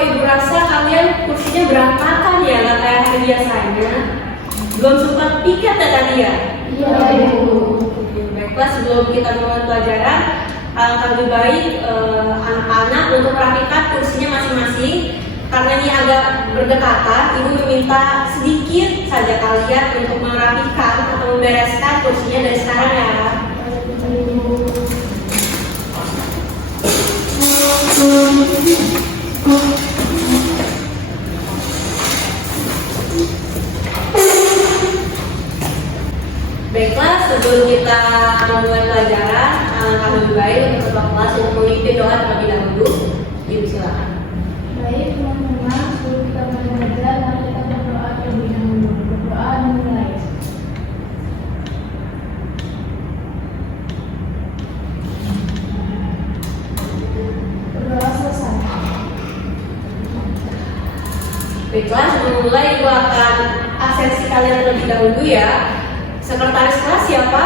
kok ibu rasa kalian kursinya berantakan ya, nggak kayak hari biasanya. Belum sempat piket ya tadi ya? Iya, Ibu. Baiklah, sebelum kita mulai pelajaran, alangkah lebih baik anak-anak untuk merapikan kursinya masing-masing. Karena ini agak berdekatan, ibu meminta sedikit saja kalian untuk merapikan atau membereskan kursinya dari sekarang ya. Baiklah, sebelum kita memulai pelajaran, alangkah lebih baik untuk ketua kelas untuk memimpin doa terlebih dahulu. Ibu silakan. Baik, teman-teman, sebelum kita belajar, mari kita berdoa terlebih dahulu. Berdoa dimulai. Berdoa selesai. Baiklah, sebelum mulai ibu akan absensi kalian terlebih dahulu ya. Sekretaris kelas siapa?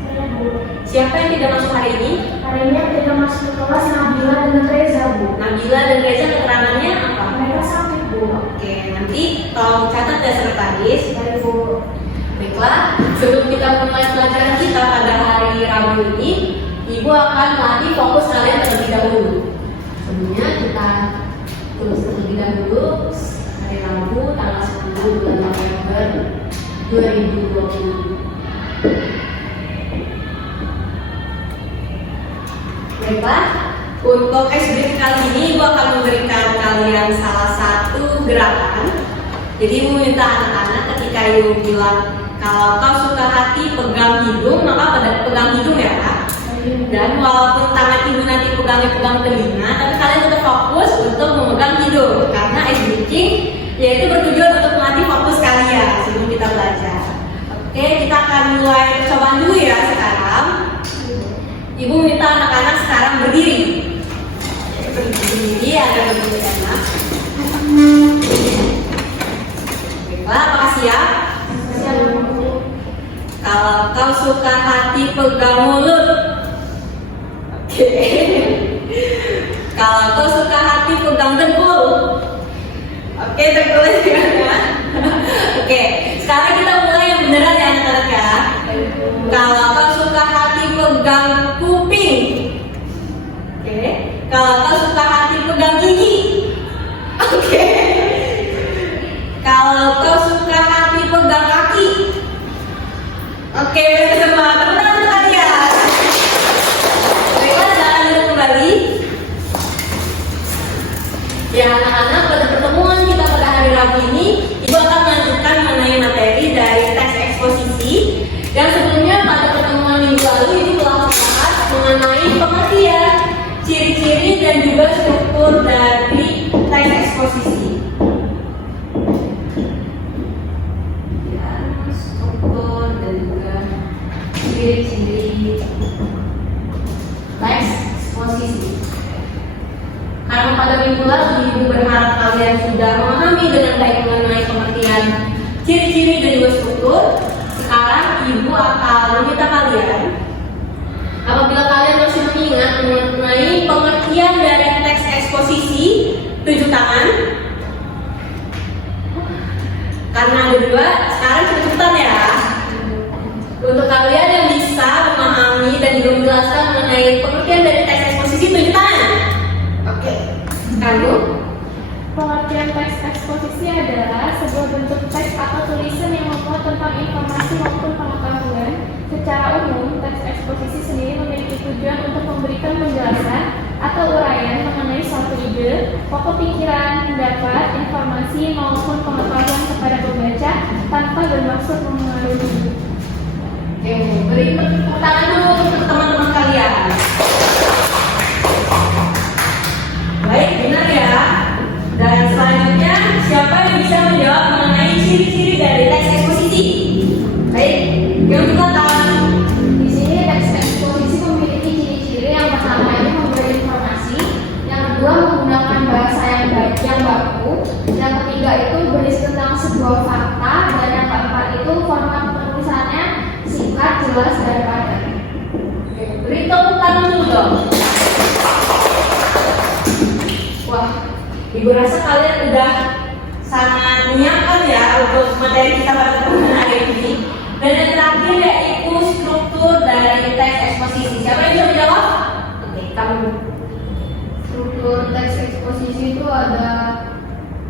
Saya, Bu. Siapa yang tidak masuk hari ini? Hari ini yang tidak masuk ke kelas Nabila dan Reza, Bu. Nabila dan Reza, keterangannya apa? Mereka sakit, Bu. Oke, nanti tolong catat ya sekretaris. Baik, Bu. Baiklah, sebelum kita mulai pelajaran kita pada hari Rabu ini, ibu akan melatih fokus kalian terlebih dahulu. Sebelumnya kita tulis terlebih dahulu hari Rabu tanggal 10 bulan November 2020. Baiklah, untuk exhibit kali ini ibu akan memberikan kalian salah satu gerakan. Jadi ibu minta anak-anak ketika ibu bilang kalau kau suka hati pegang hidung, maka pegang hidung ya Kak. Dan walaupun tangan ibu nanti pegang telinga, tapi kalian tetap fokus untuk memegang hidung. Karena ice breathing yaitu bertujuan untuk melatih fokus kalian sebelum kita belajar. Oke, kita akan mulai percobaan dulu ya sekarang. Ibu minta anak-anak sekarang berdiri. Berdiri agar lebih enak. Baiklah, apakah siap? Kalau kau suka hati pegang mulut. Oke. Kalau kau suka hati pegang dengkul. Oke, dengkulnya gimana? Oke, sekarang kita mulai yang beneran ya anak-anak ya. Kalau kau suka hati pegang kuping. Oke. Kalau kau suka hati pegang gigi. Oke. Kalau kau suka hati pegang kaki. Oke, semua teman-teman kalian. Baiklah, jalan dulu kembali. Ya anak-anak, pada pertemuan kita pada hari Rabu ini, ibu akan melanjutkan mengenai materi dari teks eksposisi. Dan sebelumnya pada pertemuan minggu lalu ibu telah membahas mengenai pengertian, ciri-ciri dan juga struktur dari teks eksposisi. Ciri-ciri teks eksposisi. Karena pada minggu lalu ibu berharap kalian sudah memahami dengan baik mengenai pengertian ciri-ciri dan juga struktur. Sekarang ibu akan meminta kalian, apabila kalian masih mengingat mengenai pengertian dari teks eksposisi, tunjuk tangan. Karena ada dua, sekarang cepat-cepatan ya. Untuk kalian yang bisa memahami dan juga menjelaskan mengenai pengertian dari teks eksposisi, tunjuk tangan. Oke, kamu? Pengertian teks eksposisi adalah sebuah bentuk teks atau tulisan yang memuat tentang informasi maupun pengetahuan. Secara umum, teks eksposisi sendiri memiliki tujuan untuk memberikan penjelasan atau uraian mengenai suatu ide, pokok pikiran, pendapat, informasi maupun pengetahuan kepada pembaca tanpa bermaksud memengaruhi. Oke, beri tepuk tangan dulu untuk teman-teman kalian. Baik, benar ya. Dan selanjutnya, siapa yang bisa menjawab mengenai ciri-ciri dari teks eksposisi? Baik, yang buka tangan. Di sini teks eksposisi memiliki ciri-ciri. Yang pertama ini memberi informasi, yang kedua menggunakan bahasa yang baku, yang ketiga itu berisi tentang sebuah fakta, dan yang keempat itu format penulisannya singkat, jelas, dan padat. Oke, beri tepuk tangan dulu dong. Wah, Ibu rasa kalian udah sangat menyiapkan ya untuk materi kita pada pertemuan hari ini. Dan yang terakhir yaitu struktur dari teks eksposisi. Siapa yang bisa menjawab? Oke, kamu. Struktur teks eksposisi itu ada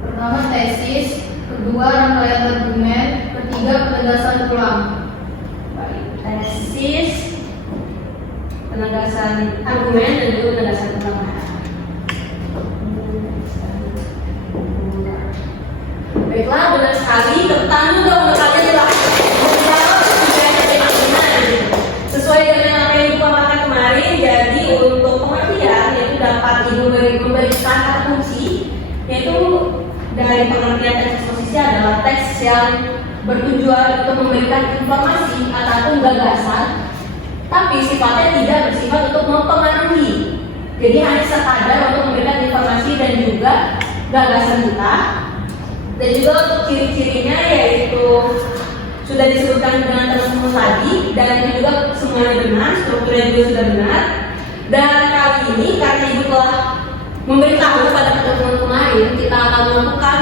pertama tesis, kedua rangkaian argumen, ketiga penegasan ulang. Baik, tesis, penegasan argumen dan juga penegasan ulang. Baiklah, benar sekali. Tepuk tangan dong untuk kalian telah menjawab tujuannya dengan benar. Sesuai dengan apa yang Ibu paparkan kemarin, jadi untuk pengertian yaitu dapat Ibu memberikan kata kunci, yaitu dari pengertian teks eksposisi adalah teks yang bertujuan untuk memberikan informasi ataupun gagasan, tapi sifatnya tidak bersifat untuk mempengaruhi. Jadi hanya sekadar untuk memberikan informasi dan juga gagasan kita. Dan juga untuk ciri-cirinya yaitu sudah disebutkan dengan teman-teman tadi, dan itu juga semuanya benar, strukturnya juga sudah benar. Dan kali ini karena Ibu telah memberitahu pada pertemuan kemarin, kita akan melakukan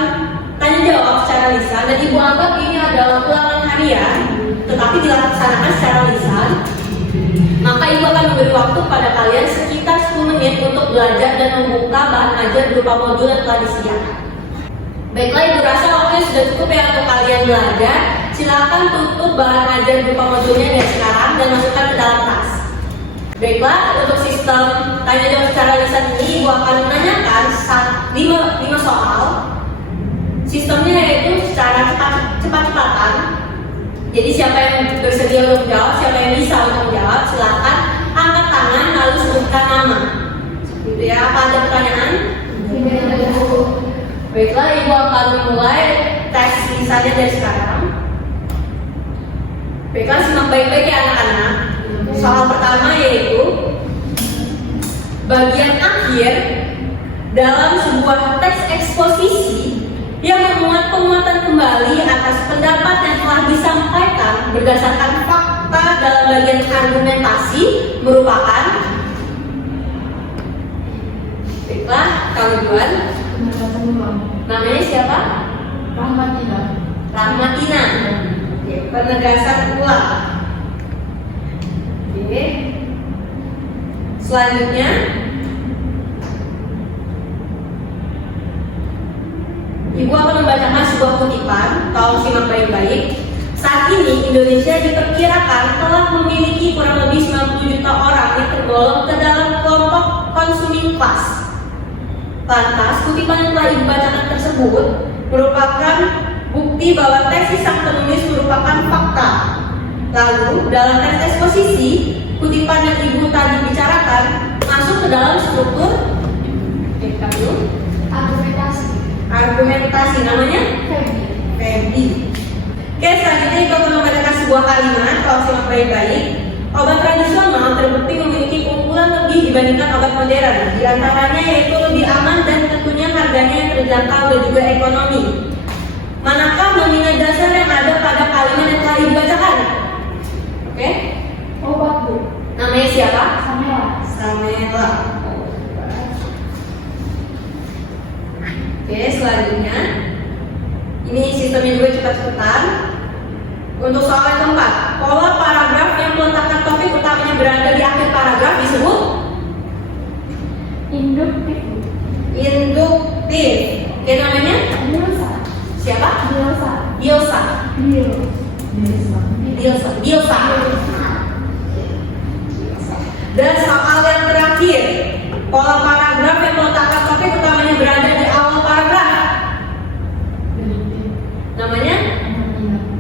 tanya jawab secara lisan, dan Ibu anggap ini adalah ulangan harian, tetapi dilaksanakan secara lisan. Maka Ibu akan memberi waktu pada kalian sekitar 10 menit untuk belajar dan membuka bahan ajar berupa modul yang telah disediakan. Baiklah, Ibu rasa waktunya sudah cukup ya untuk kalian belajar. Silakan tutup bahan ajar berupa modulnya dari sekarang dan masukkan ke dalam tas. Baiklah, untuk sistem tanya jawab secara lisan ini Ibu akan menanyakan 5 soal. Sistemnya yaitu secara cepat-cepatan. Jadi siapa yang bersedia untuk menjawab, siapa yang bisa untuk menjawab, silakan angkat tangan lalu sebutkan nama. Gitu ya. Apa ada pertanyaan? Baiklah, Ibu akan memulai tes lisannya dari sekarang. Baiklah, simak baik-baik ya anak-anak. Soal pertama yaitu bagian akhir dalam sebuah teks eksposisi yang memuat penguatan kembali atas pendapat yang telah disampaikan berdasarkan fakta dalam bagian argumentasi merupakan. Baiklah, kamu duluan. Namanya siapa? Rahmatina. Rahmatina. Oke, penegasan ulang. Oke. Selanjutnya Ibu akan membacakan sebuah kutipan. Tolong simak baik-baik. Saat ini Indonesia diperkirakan telah memiliki kurang lebih 90 juta orang yang tergolong ke dalam kelompok consuming class. Lantas, kutipan yang telah Ibu bacakan tersebut merupakan bukti bahwa tesis sang penulis merupakan fakta. Lalu, dalam teks eksposisi, kutipan yang Ibu tadi bicarakan masuk ke dalam struktur argumentasi. Namanya? Febi. Oke, selanjutnya Ibu akan membacakan sebuah kalimat. Kalau simak baik-baik. Obat tradisional terbukti memiliki keunggulan lebih dibandingkan obat modern. Di antaranya yaitu lebih aman dan tentunya harganya yang terjangkau dan juga ekonomi. Manakah nominal dasar yang ada pada kalimat yang telah dibacakan? Oke? Obat, Bu. Namanya siapa? Samela. Samela. Oke, selanjutnya ini sistemnya juga cepat-cepatan. Untuk soal yang keempat, pola paragraf yang meletakkan topik utamanya berada di akhir paragraf disebut Induktif. induktif. Oke, namanya Diosa. siapa? Diosa. Diosa. Diosa. Dan soal yang terakhir, pola paragraf yang meletakkan topik utamanya berada di awal paragraf. Namanya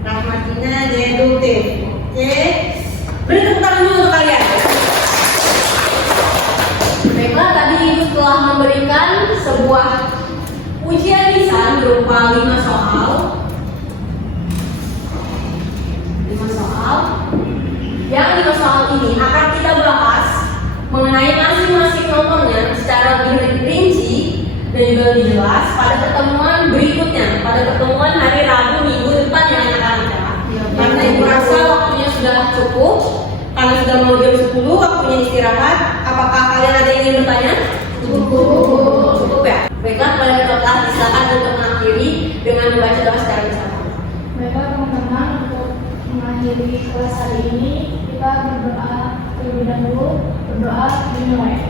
Rahmatina deduktif. Oke, beri tepuk tangan dulu untuk kalian. Baiklah, tadi Ibu telah memberikan sebuah ujian lisan berupa 5 soal. 5 soal. Yang 5 soal ini akan kita bahas mengenai masing-masing nomornya secara lebih rinci dan juga lebih jelas pada pertemuan berikutnya, pada pertemuan hari Rabu minggu depan yang akan ada. Karena Ibu rasa waktunya sudah cukup, karena sudah mau jam 10 waktunya istirahat. Apakah kalian ada yang ingin bertanya? Cukup ya. Baiklah, pada di kelas hari ini, kita berdoa terlebih dahulu, berdoa dimulai.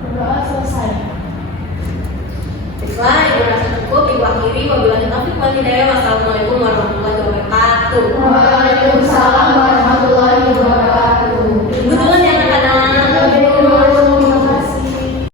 Berdoa selesai. Baiklah, Ibu rasa cukup, Ibu akhiri. Wabillahi taufiq wal hidayah. Wassalamualaikum warahmatullahi wabarakatuh.